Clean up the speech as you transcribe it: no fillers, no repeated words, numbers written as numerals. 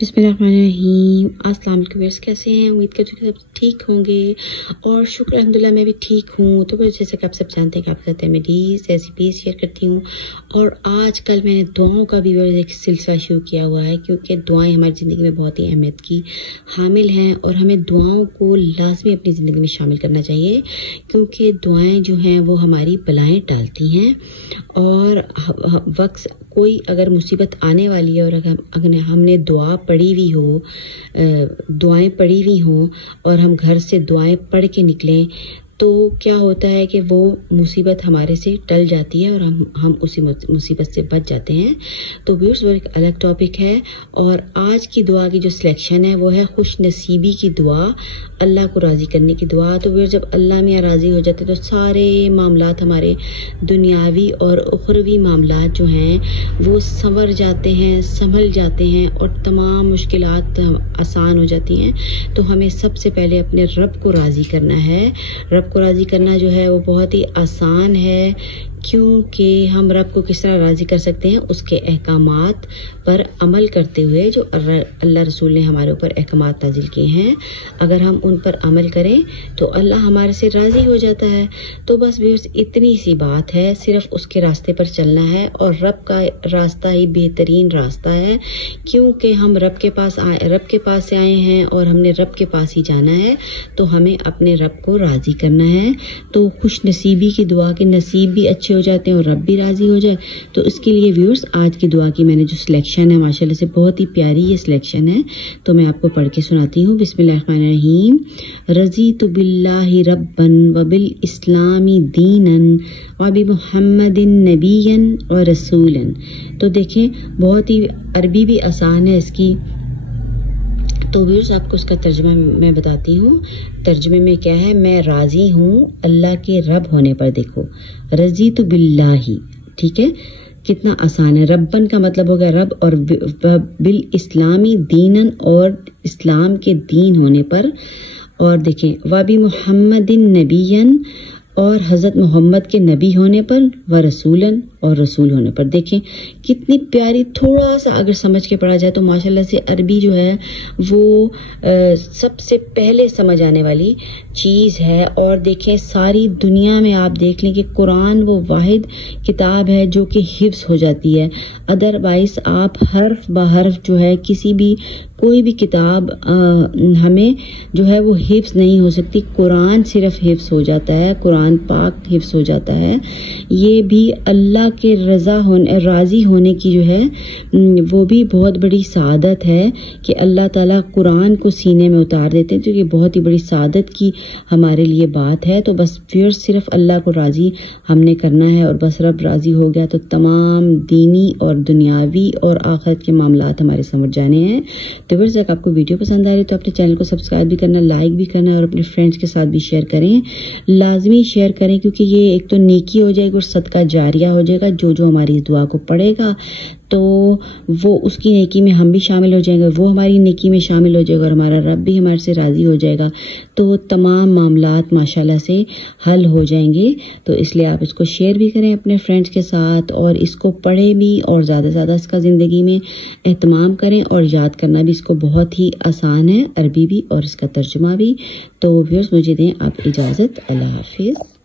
بسم اللہ الرحمن الرحیم۔ السلام علیکم ویئرس، کیسے ہیں؟ امید کرتی ہوں کہ سب ٹھیک ہوں گے اور شکر الحمدللہ میں بھی ٹھیک ہوں۔ تو جیسے کہ آپ سب جانتے ہیں کہ آپ کے ساتھ ریمیڈیز ریسیپیز شیئر کرتی ہوں، اور آج کل میں نے دعاؤں کا بھی ایک سلسلہ شروع کیا ہوا ہے، کیونکہ دعائیں ہماری زندگی میں بہت ہی اہمیت کی حامل ہیں اور ہمیں دعاؤں کو لازمی اپنی زندگی میں شامل کرنا چاہیے، کیونکہ دعائیں جو ہیں وہ ہماری بلائیں ٹالتی ہیں۔ اور وقت کوئی اگر مصیبت آنے والی ہے اور اگر ہم نے دعائیں پڑھی ہوئی ہوں اور ہم گھر سے دعائیں پڑھ کے نکلیں تو کیا ہوتا ہے کہ وہ مصیبت ہمارے سے ٹل جاتی ہے اور ہم اسی مصیبت سے بچ جاتے ہیں۔ تو ویورز وہ ایک الگ ٹاپک ہے، اور آج کی دعا کی جو سلیکشن ہے وہ ہے خوش نصیبی کی دعا، اللہ کو راضی کرنے کی دعا۔ تو ویورز جب اللہ میاں راضی ہو جاتے تو سارے معاملات ہمارے دنیاوی اور اخروی معاملات جو ہیں وہ سنور جاتے ہیں، سنبھل جاتے ہیں اور تمام مشکلات آسان ہو جاتی ہیں۔ تو ہمیں سب سے پہلے اپنے رب کو راضی کرنا ہے۔ رب کو راضی کرنا جو ہے وہ بہت ہی آسان ہے، کیونکہ ہم رب کو کس طرح راضی کر سکتے ہیں؟ اس کے احکامات پر عمل کرتے ہوئے، جو اللہ رسول نے ہمارے اوپر احکامات نازل کیے ہیں، اگر ہم ان پر عمل کریں تو اللہ ہمارے سے راضی ہو جاتا ہے۔ تو بس اتنی سی بات ہے، صرف اس کے راستے پر چلنا ہے، اور رب کا راستہ ہی بہترین راستہ ہے، کیونکہ ہم رب کے پاس سے آئے ہیں اور ہم نے رب کے پاس ہی جانا ہے، تو ہمیں اپنے رب کو راضی کرنا ہے۔ تو خوش نصیبی کی دعا کے نصیب بھی اچھے ہو جاتے ہیں اور رب بھی راضی ہو جائے، تو اس کے لیے ویورز آج کی دعا کی میں نے جو سلیکشن ہے ماشاءاللہ سے بہت ہی پیاری یہ سلیکشن ہے، تو میں آپ کو پڑھ کے سناتی ہوں۔ بسم اللہ الرحمن الرحیم۔ رضیت باللہ ربا وبالاسلام دینا وبمحمد نبیا ورسولا۔ تو دیکھیں بہت ہی عربی بھی آسان ہے اس کی، تو ویورز آپ کو اس کا ترجمہ میں بتاتی ہوں۔ ترجمے میں کیا ہے؟ میں راضی ہوں اللہ کے رب ہونے پر۔ دیکھو رضیت باللہ، ٹھیک ہے، کتنا آسان ہے۔ ربن کا مطلب ہو گیا رب، اور بالاسلامی دینن، اور اسلام کے دین ہونے پر، اور دیکھیں وبمحمد نبیا، اور حضرت محمد کے نبی ہونے پر، ورسولاً، اور رسول ہونے پر۔ دیکھیں کتنی پیاری، تھوڑا سا اگر سمجھ کے پڑھا جائے تو ماشاءاللہ سے عربی جو ہے وہ سب سے پہلے سمجھ آنے والی چیز ہے۔ اور دیکھیں ساری دنیا میں آپ دیکھ لیں کہ قرآن وہ واحد کتاب ہے جو کہ حفظ ہو جاتی ہے، ادروائز آپ حرف بحرف جو ہے کسی بھی کوئی بھی کتاب ہمیں جو ہے وہ حفظ نہیں ہو سکتی، قرآن صرف حفظ ہو جاتا ہے، قرآن پاک حفظ ہو جاتا ہے۔ یہ بھی اللہ کے راضی ہونے کی جو ہے وہ بھی بہت بڑی سعادت ہے کہ اللہ تعالیٰ قرآن کو سینے میں اتار دیتے ہیں، تو یہ بہت ہی بڑی سعادت کی ہمارے لیے بات ہے۔ تو بس پھر صرف اللہ کو راضی ہم نے کرنا ہے، اور بس رب راضی ہو گیا تو تمام دینی اور دنیاوی اور آخرت کے معاملات ہمارے سمجھ جانے ہیں۔ تو پھر اگر آپ کو ویڈیو پسند آ رہی ہے تو اپنے چینل کو سبسکرائب بھی کرنا، لائک بھی کرنا، اور اپنے فرینڈس کے ساتھ بھی شیئر کریں، لازمی شیئر کریں، کیونکہ یہ ایک تو نیکی ہو جائے گی اور صدقہ جاریہ ہو جائے گا۔ جو ہماری اس دعا کو پڑھے گا تو وہ اس کی نیکی میں ہم بھی شامل ہو جائیں گے، وہ ہماری نیکی میں شامل ہو جائے گا، اور ہمارا رب بھی ہمارے سے راضی ہو جائے گا، تو تمام معاملات ماشاءاللہ سے حل ہو جائیں گے۔ تو اس لیے آپ اس کو شیئر بھی کریں اپنے فرینڈس کے ساتھ، اور اس کو پڑھیں بھی، اور زیادہ سے زیادہ اس کا زندگی میں اہتمام کریں، اور یاد کرنا بھی اس کو بہت ہی آسان ہے، عربی بھی اور اس کا ترجمہ بھی۔ تو ویورز مجھے دیں آپ اجازت، اللہ حافظ۔